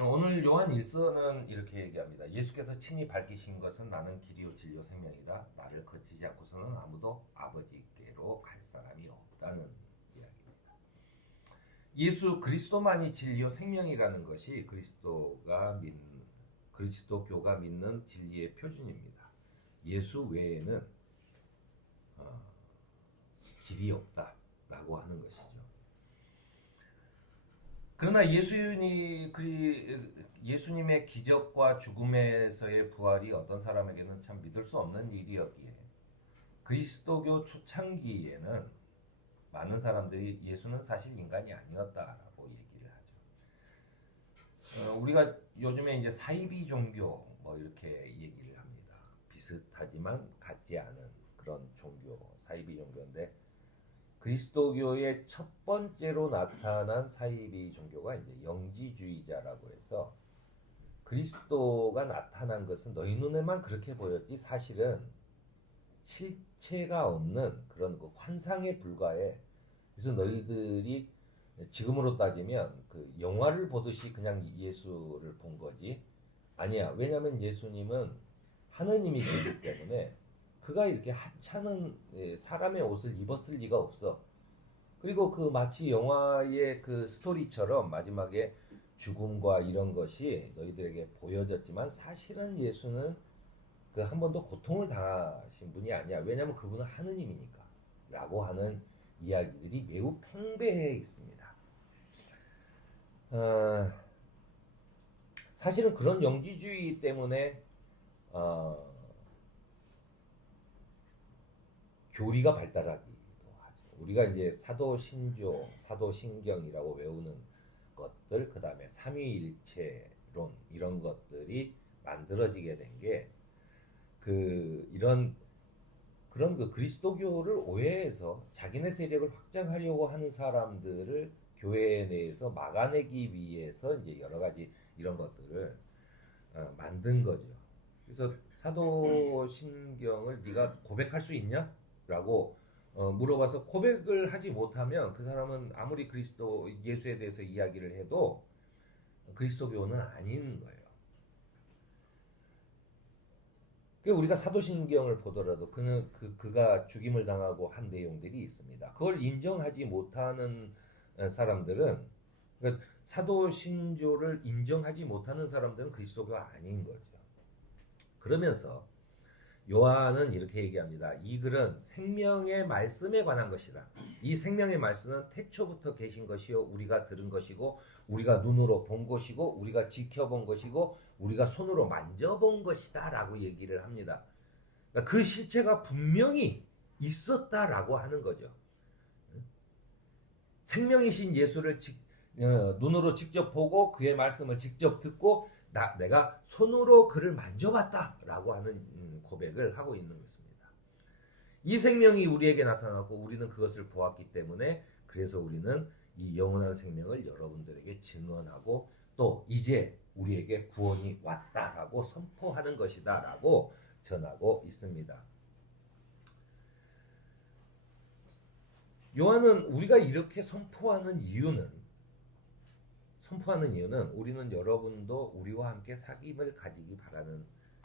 오늘 요한 1서는 이렇게 얘기합니다. 예수께서 친히 밝히신 것은 나는 길이요 진리요 생명이다. 나를 거치지 않고서는 아무도 아버지께로 갈 사람이 없다는 이야기입니다. 예수 그리스도만이 진리요 생명이라는 것이 그리스도교가 믿는 진리의 표준입니다. 예수 외에는 길이 없다라고 하는 것이죠. 그러나 예수님의 기적과 죽음에서의 부활이 어떤 사람에게는 참 믿을 수 없는 일이었기에 그리스도교 초창기에는 많은 사람들이 예수는 사실 인간이 아니었다라고 얘기를 하죠. 우리가 요즘에 이제 사이비 종교 뭐 이렇게 얘기를 합니다. 비슷하지만 같지 않은 그런 종교, 사이비 종교인데 그리스도교의 첫 번째로 나타난 사이비 종교가 이제 영지주의자라고 해서 그리스도가 나타난 것은 너희 눈에만 그렇게 보였지 사실은 실체가 없는 그런 그 환상에 불과해. 그래서 너희들이 지금으로 따지면 그 영화를 보듯이 그냥 예수를 본 거지 아니야. 왜냐하면 예수님은 하느님이시기 때문에 그가 이렇게 하찮은 사람의 옷을 입었을 리가 없어. 그리고 그 마치 영화의 그 스토리처럼 마지막에 죽음과 이런 것이 너희들에게 보여졌지만 사실은 예수는 그 한 번도 고통을 당하신 분이 아니야. 왜냐하면 그분은 하느님이니까. 라고 하는 이야기들이 매우 팽배해 있습니다. 어, 사실은 그런 영지주의 때문에 교리가 발달하기도 하죠. 우리가 이제 사도신조, 사도신경이라고 외우는 것들, 그 다음에 삼위일체론 이런 것들이 만들어지게 된 게 그런 그 그리스도교를 오해해서 자기네 세력을 확장하려고 하는 사람들을 교회 내에서 막아내기 위해서 이제 여러 가지 이런 것들을 만든 거죠. 그래서 사도신경을 네가 고백할 수 있냐? 라고 물어봐서 고백을 하지 못하면 그 사람은 아무리 그리스도 예수에 대해서 이야기를 해도 그리스도교는 아닌 거예요. 우리가 사도신경을 보더라도 그가 죽임을 당하고 한 내용들이 있습니다. 그걸 인정하지 못하는 사람들은 그러니까 사도신조를 인정하지 못하는 사람들은 그리스도교가 아닌 거죠. 그러면서 요한은 이렇게 얘기합니다. 이 글은 생명의 말씀에 관한 것이다. 이 생명의 말씀은 태초부터 계신 것이요 우리가 들은 것이고 우리가 눈으로 본 것이고 우리가 지켜본 것이고 우리가 손으로 만져본 것이다 라고 얘기를 합니다. 그러니까 그 실체가 분명히 있었다라고 하는 거죠. 생명이신 예수를 눈으로 직접 보고 그의 말씀을 직접 듣고 내가 손으로 그를 만져봤다라고 하는 고백을 하고 있는 것입니다. 이 생명이 우리에게 나타났고 우리는 그것을 보았기 때문에 그래서 우리는 이 영원한 생명을 여러분들에게 증언하고 또 이제 우리에게 구원이 왔다라고 선포하는 것이다라고 전하고 있습니다. 요한은 우리가 이렇게 선포하는 이유는 우리는 여러분도 우리와 함께 사귐을 가지기 바라는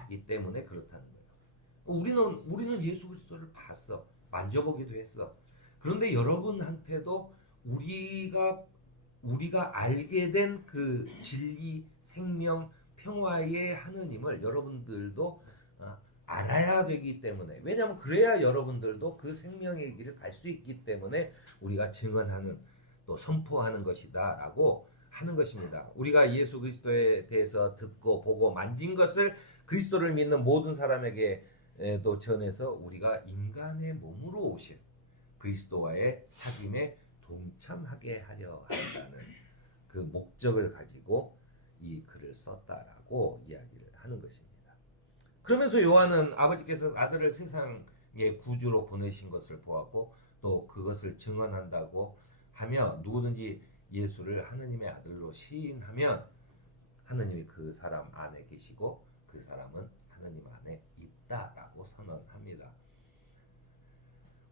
이 때문에 그렇다는 거예요. 우리는 예수 그리스도를 봤어. 만져보기도 했어. 그런데 여러분한테도 우리가 알게 된 그 진리, 생명, 평화의 하느님을 여러분들도 알아야 되기 때문에 왜냐하면 그래야 여러분들도 그 생명의 길을 갈 수 있기 때문에 우리가 증언하는 또 선포하는 것이다 라고 하는 것입니다. 우리가 예수 그리스도에 대해서 듣고 보고 만진 것을 그리스도를 믿는 모든 사람에게도 전해서 우리가 인간의 몸으로 오신 그리스도와의 사귐에 동참하게 하려 한다는 그 목적을 가지고 이 글을 썼다라고 이야기를 하는 것입니다. 그러면서 요한은 아버지께서 아들을 세상의 구주로 보내신 것을 보았고 또 그것을 증언한다고 하며 누구든지 예수를 하느님의 아들로 시인하면 하느님이 그 사람 안에 계시고 그 사람은 하느님 안에 있다라고 선언합니다.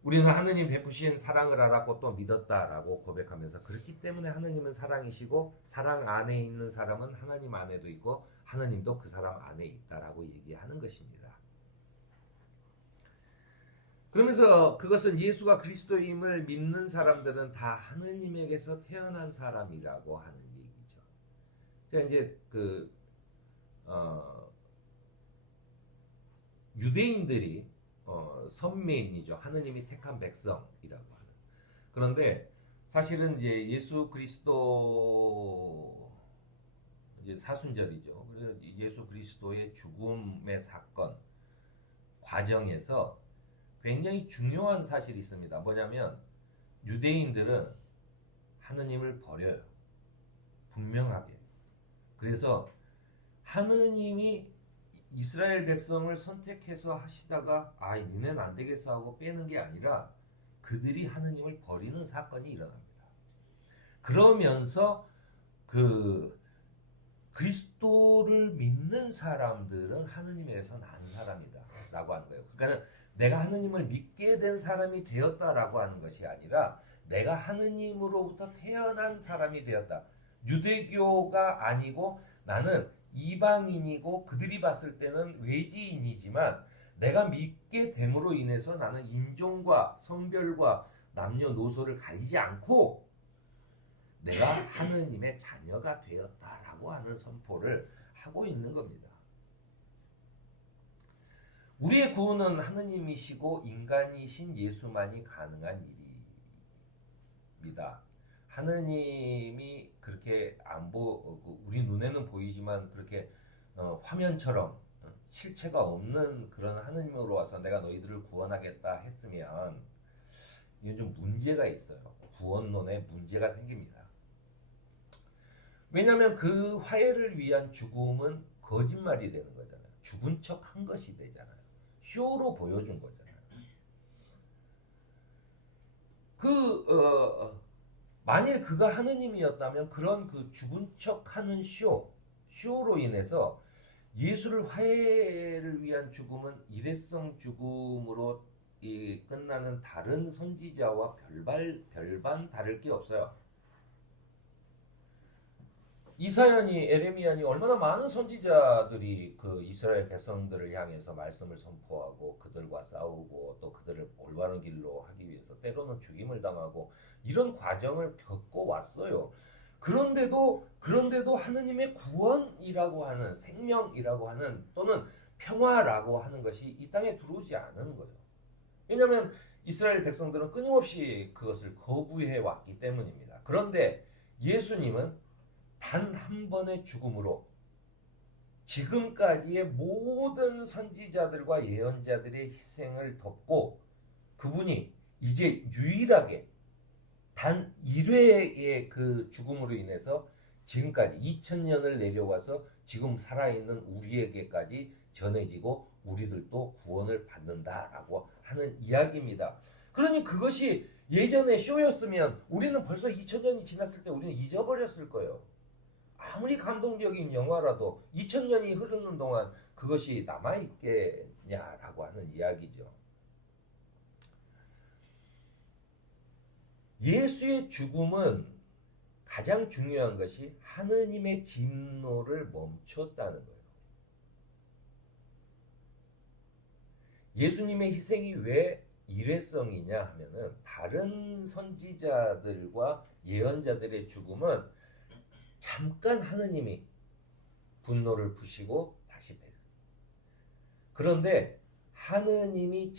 우리는 하느님 베푸신 사랑을 알았고 또 믿었다라고 고백하면서 그렇기 때문에 하느님은 사랑이시고 사랑 안에 있는 사람은 하나님 안에도 있고 하느님도 그 사람 안에 있다라고 얘기하는 것입니다. 그러면서 그것은 예수가 그리스도임을 믿는 사람들은 다 하느님에게서 태어난 사람이라고 하는 얘기죠. 자, 이제 유대인들이 선민이죠. 하느님이 택한 백성이라고 하는. 그런데 사실은 이제 예수 그리스도 이제 사순절이죠. 그래서 예수 그리스도의 죽음의 사건 과정에서 굉장히 중요한 사실이 있습니다. 뭐냐면 유대인들은 하느님을 버려요. 분명하게. 그래서 하느님이 이스라엘 백성을 선택해서 하시다가 니네는 안 되겠어 하고 빼는 게 아니라 그들이 하느님을 버리는 사건이 일어납니다. 그러면서 그리스도를 믿는 사람들은 하느님에게서 난 사람이다 라고 하는 거예요. 그러니까 내가 하느님을 믿게 된 사람이 되었다라고 하는 것이 아니라 내가 하느님으로부터 태어난 사람이 되었다. 유대교가 아니고 나는 이방인이고 그들이 봤을 때는 외지인이지만 내가 믿게 됨으로 인해서 나는 인종과 성별과 남녀노소를 가리지 않고 내가 하느님의 자녀가 되었다라고 하는 선포를 하고 있는 겁니다. 우리의 구원은 하느님이시고 인간이신 예수만이 가능한 일입니다. 하느님이 그렇게 우리 눈에는 보이지만 그렇게 화면처럼 실체가 없는 그런 하느님으로 와서 내가 너희들을 구원하겠다 했으면 이건 좀 문제가 있어요. 구원론에 문제가 생깁니다. 왜냐하면 그 화해를 위한 죽음은 거짓말이 되는 거잖아요. 죽은 척 한 것이 되잖아요. 쇼로 보여준 거잖아요. 만일 그가 하느님이었다면 그런 죽은 척하는 쇼로 인해서 예수를 화해를 위한 죽음은 일회성 죽음으로 끝나는 다른 선지자와 별반 다를 게 없어요. 이사야니 에레미야니 얼마나 많은 선지자들이 이스라엘 백성들을 향해서 말씀을 선포하고 그들과 싸우고 또 그들을 올바른 길로 하기 위해서 때로는 죽임을 당하고 이런 과정을 겪고 왔어요. 그런데도 하느님의 구원이라고 하는 생명이라고 하는 또는 평화라고 하는 것이 이 땅에 들어오지 않은 거예요. 왜냐하면 이스라엘 백성들은 끊임없이 그것을 거부해 왔기 때문입니다. 그런데 예수님은 단 한 번의 죽음으로 지금까지의 모든 선지자들과 예언자들의 희생을 덮고 그분이 이제 유일하게 단 1회의 그 죽음으로 인해서 지금까지 2000년을 내려와서 지금 살아있는 우리에게까지 전해지고 우리들도 구원을 받는다라고 하는 이야기입니다. 그러니 그것이 예전에 쇼였으면 우리는 벌써 2000년이 지났을 때 우리는 잊어버렸을 거예요. 아무리 감동적인 영화라도 2000년이 흐르는 동안 그것이 남아있겠냐라고 하는 이야기죠. 예수의 죽음은 가장 중요한 것이 하느님의 진노를 멈췄다는 거예요. 예수님의 희생이 왜 일회성이냐 하면은 다른 선지자들과 예언자들의 죽음은 잠깐 하느님이 분노를 푸시고 다시 배. 그런데 하느님이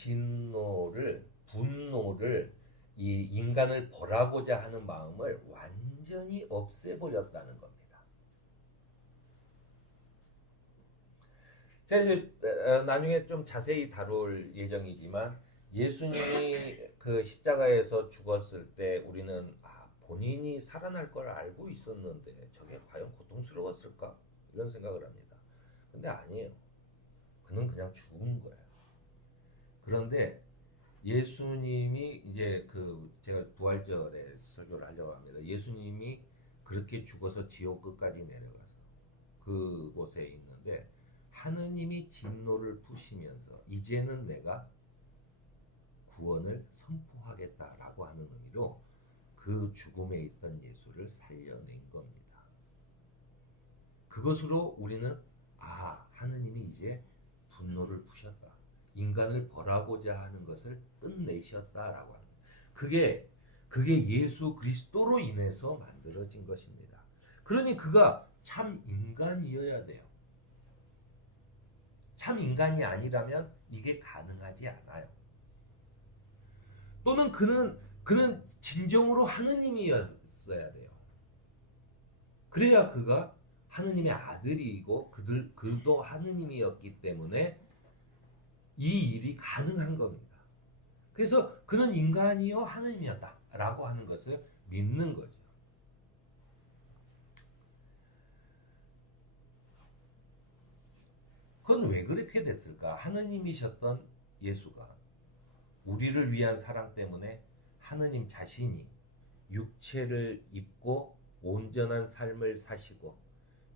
분노를 이 인간을 벌하고자 하는 마음을 완전히 없애버렸다는 겁니다. 제가 이제 나중에 좀 자세히 다룰 예정이지만 예수님이 그 십자가에서 죽었을 때 우리는 본인이 살아날 걸 알고 있었는데 저게 과연 고통스러웠을까? 이런 생각을 합니다. 근데 아니에요. 그는 그냥 죽은 거예요. 그런데 예수님이 이제 제가 부활절에 설교를 하려고 합니다. 예수님이 그렇게 죽어서 지옥 끝까지 내려가서 그곳에 있는데 하느님이 진노를 푸시면서 이제는 내가 구원을 선포하겠다라고 하는 의미로 그 죽음에 있던 예수를 살려낸 겁니다. 그것으로 우리는 하느님이 이제 분노를 푸셨다. 인간을 벌하고자 하는 것을 끝내셨다라고 하는 그게 예수 그리스도로 인해서 만들어진 것입니다. 그러니 그가 참 인간이어야 돼요. 참 인간이 아니라면 이게 가능하지 않아요. 또는 그는 진정으로 하느님이었어야 돼요. 그래야 그가 하느님의 아들이고 그도 하느님이었기 때문에 이 일이 가능한 겁니다. 그래서 그는 인간이요 하느님이었다라고 하는 것을 믿는 거죠. 그건 왜 그렇게 됐을까? 하느님이셨던 예수가 우리를 위한 사랑 때문에 하느님 자신이 육체를 입고 온전한 삶을 사시고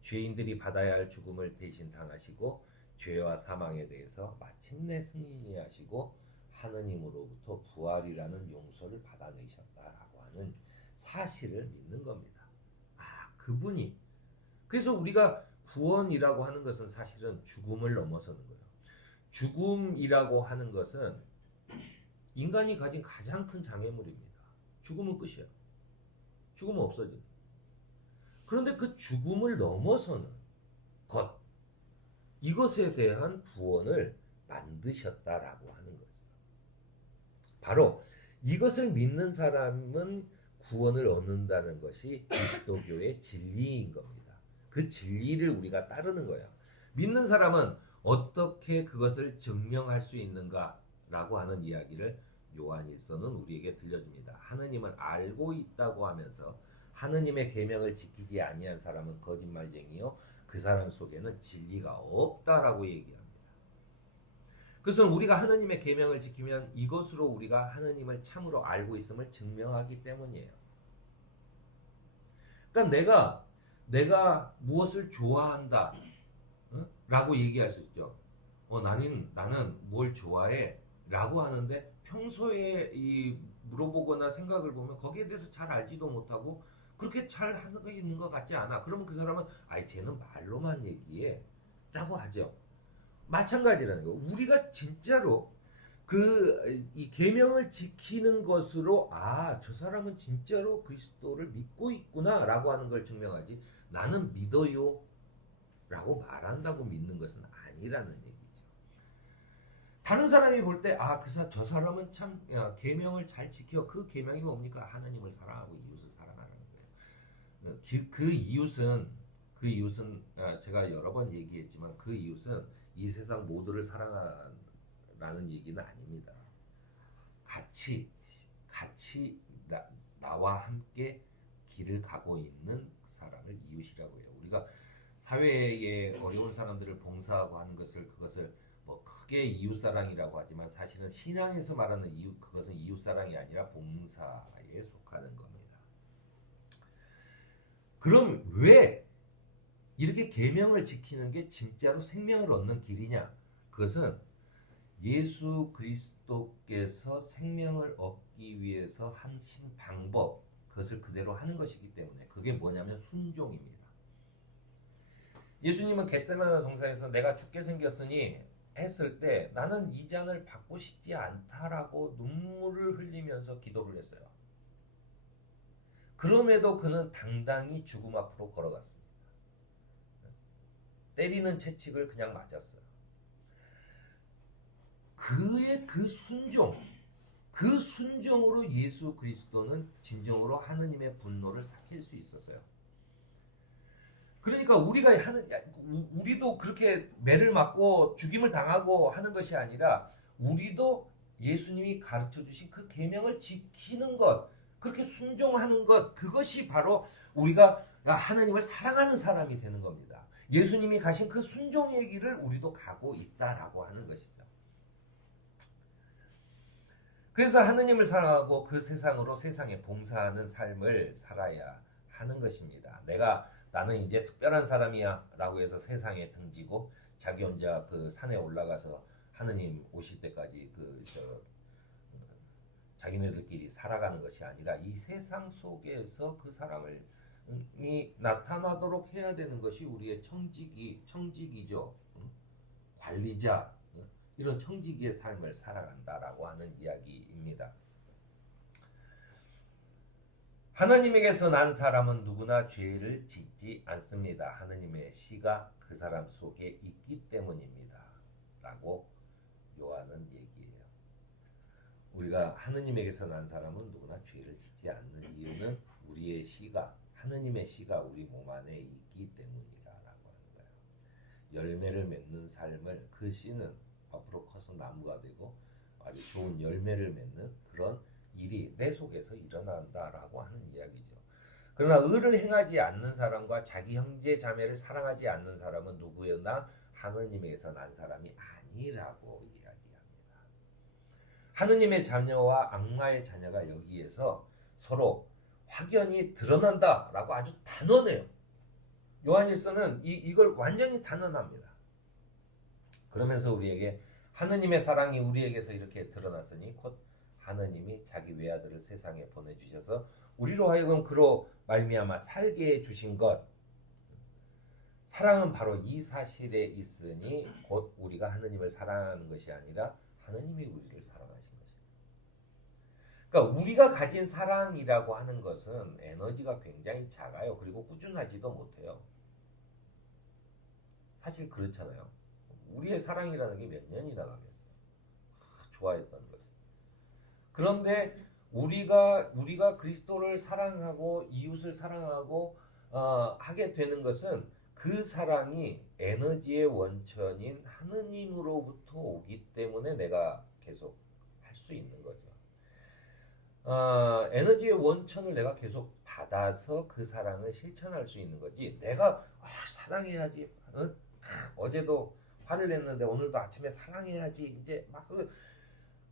죄인들이 받아야 할 죽음을 대신 당하시고 죄와 사망에 대해서 마침내 승리하시고 하느님으로부터 부활이라는 용서를 받아내셨다라고 하는 사실을 믿는 겁니다. 그분이 그래서 우리가 구원이라고 하는 것은 사실은 죽음을 넘어서는 거예요. 죽음이라고 하는 것은 인간이 가진 가장 큰 장애물입니다. 죽음은 끝이야. 죽음은 없어져. 그런데 그 죽음을 넘어서는 것, 이것에 대한 구원을 만드셨다라고 하는 거죠. 바로 이것을 믿는 사람은 구원을 얻는다는 것이 그리스도교의 진리인 겁니다. 그 진리를 우리가 따르는 거예요. 믿는 사람은 어떻게 그것을 증명할 수 있는가라고 하는 이야기를 요한일서는 우리에게 들려줍니다. 하느님을 알고 있다고 하면서 하느님의 계명을 지키지 아니한 사람은 거짓말쟁이요 그 사람 속에는 진리가 없다라고 얘기합니다. 그것은 우리가 하느님의 계명을 지키면 이것으로 우리가 하느님을 참으로 알고 있음을 증명하기 때문이에요. 그러니까 내가 무엇을 좋아한다 라고 얘기할 수 있죠. 나는 뭘 좋아해 라고 하는데 평소에 물어보거나 생각을 보면 거기에 대해서 잘 알지도 못하고 그렇게 잘 하고 있는 것 같지 않아. 그러면 그 사람은 쟤는 말로만 얘기해 라고 하죠. 마찬가지라는 거예요. 우리가 진짜로 이 계명을 지키는 것으로 저 사람은 진짜로 그리스도를 믿고 있구나 라고 하는 걸 증명하지 나는 믿어요 라고 말한다고 믿는 것은 아니라는 얘기죠. 다른 사람이 볼 때 저 사람은 참 계명을 잘 지켜. 그 계명이 뭡니까? 하나님을 사랑하고 이웃을 사랑하는 거예요. 그 이웃은 제가 여러 번 얘기했지만 그 이웃은 이 세상 모두를 사랑하라는 얘기는 아닙니다. 같이 나와 함께 길을 가고 있는 그 사람을 이웃이라고 해요. 우리가 사회에 어려운 사람들을 봉사하고 하는 그것을 뭐 크게 이웃사랑이라고 하지만 사실은 신앙에서 말하는 그것은 이웃사랑이 아니라 봉사에 속하는 겁니다. 그럼 왜 이렇게 계명을 지키는 게 진짜로 생명을 얻는 길이냐? 그것은 예수 그리스도께서 생명을 얻기 위해서 하신 방법, 그것을 그대로 하는 것이기 때문에 그게 뭐냐면 순종입니다. 예수님은 겟세마네 동산에서 내가 죽게 생겼으니 했을 때 나는 이 잔을 받고 싶지 않다라고 눈물을 흘리면서 기도를 했어요. 그럼에도 그는 당당히 죽음 앞으로 걸어갔습니다. 때리는 채찍을 그냥 맞았어요. 그의 그 순종으로 예수 그리스도는 진정으로 하느님의 분노를 삭힐 수 있었어요. 그러니까 우리도 그렇게 매를 맞고 죽임을 당하고 하는 것이 아니라 우리도 예수님이 가르쳐 주신 그 계명을 지키는 것, 그렇게 순종하는 것, 그것이 바로 우리가 하나님을 사랑하는 사람이 되는 겁니다. 예수님이 가신 그 순종의 길을 우리도 가고 있다라고 하는 것이죠. 그래서 하느님을 사랑하고 그 세상에 봉사하는 삶을 살아야 하는 것입니다. 나는 이제 특별한 사람이야 라고 해서 세상에 등지고 자기 혼자 그 산에 올라가서 하느님 오실 때까지 자기네들끼리 살아가는 것이 아니라 이 세상 속에서 그 사람을 이 나타나도록 해야 되는 것이 우리의 청직이죠. 관리자, 이런 청지기의 삶을 살아간다라고 하는 이야기입니다. 하나님에게서 난 사람은 누구나 죄를 짓지 않습니다. 하나님의 씨가 그 사람 속에 있기 때문입니다. 라고 요한은 얘기해요. 우리가 하느님에게서 난 사람은 누구나 죄를 짓지 않는 이유는 우리의 씨가, 하느님의 씨가 우리 몸 안에 있기 때문이라고 하는 거예요. 열매를 맺는 삶을, 그 씨는 앞으로 커서 나무가 되고 아주 좋은 열매를 맺는 그런 일이 내 속에서 일어난다라고 하는 이야기죠. 그러나 의를 행하지 않는 사람과 자기 형제 자매를 사랑하지 않는 사람은 누구였나 하느님에게서 난 사람이 아니라고 이야기합니다. 하느님의 자녀와 악마의 자녀가 여기에서 서로 확연히 드러난다라고 아주 단언해요. 요한일서는 이걸 완전히 단언합니다. 그러면서 우리에게 하느님의 사랑이 우리에게서 이렇게 드러났으니 곧 하느님이 자기 외아들을 세상에 보내주셔서 우리로 하여금 그로 말미암아 살게 해주신 것, 사랑은 바로 이 사실에 있으니 곧 우리가 하느님을 사랑하는 것이 아니라 하느님이 우리를 사랑하신 것입니다. 그러니까 우리가 가진 사랑이라고 하는 것은 에너지가 굉장히 작아요. 그리고 꾸준하지도 못해요. 사실 그렇잖아요. 우리의 사랑이라는 게 몇 년이나 가겠어요. 좋아했던 거죠. 그런데 우리가 그리스도를 사랑하고 이웃을 사랑하고 하게 되는 것은 그 사랑이 에너지의 원천인 하느님으로부터 오기 때문에 내가 계속 할 수 있는 거죠. 에너지의 원천을 내가 계속 받아서 그 사랑을 실천할 수 있는 거지. 내가 사랑해야지. 어제도 화를 냈는데 오늘도 아침에 사랑해야지. 이제 막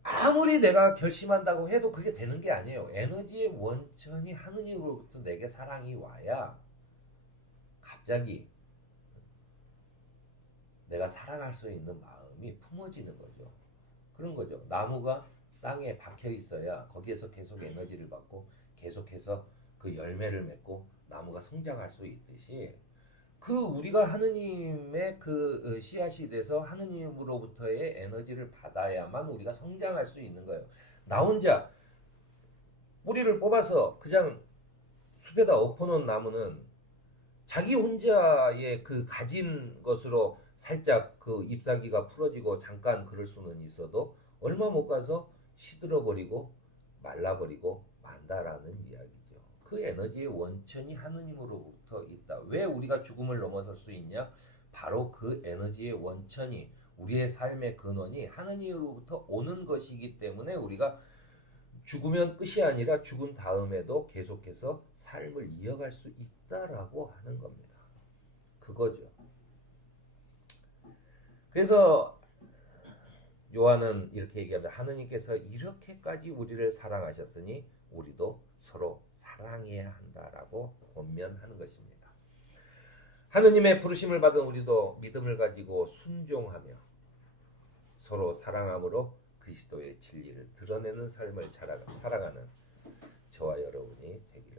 아무리 내가 결심한다고 해도 그게 되는 게 아니에요. 에너지의 원천이 하느님으로부터 내게 사랑이 와야 갑자기 내가 사랑할 수 있는 마음이 품어지는 거죠. 그런 거죠. 나무가 땅에 박혀 있어야 거기에서 계속 에너지를 받고 계속해서 그 열매를 맺고 나무가 성장할 수 있듯이 우리가 하느님의 그 씨앗이 돼서 하느님으로부터의 에너지를 받아야만 우리가 성장할 수 있는 거예요. 나 혼자 뿌리를 뽑아서 그냥 숲에다 엎어놓은 나무는 자기 혼자의 그 가진 것으로 살짝 그 잎사귀가 풀어지고 잠깐 그럴 수는 있어도 얼마 못 가서 시들어버리고 말라버리고 만다라는 이야기죠. 그 에너지의 원천이 하느님으로부터 있다. 왜 우리가 죽음을 넘어설 수 있냐? 바로 그 에너지의 원천이, 우리의 삶의 근원이 하느님으로부터 오는 것이기 때문에 우리가 죽으면 끝이 아니라 죽은 다음에도 계속해서 삶을 이어갈 수 있다라고 하는 겁니다. 그거죠. 그래서 요한은 이렇게 얘기합니다. 하느님께서 이렇게까지 우리를 사랑하셨으니 우리도 서로 사랑해야 한다라고 권면하는 것입니다. 하느님의 부르심을 받은 우리도 믿음을 가지고 순종하며 서로 사랑함으로 그리스도의 진리를 드러내는 삶을 살아가는 저와 여러분이 되길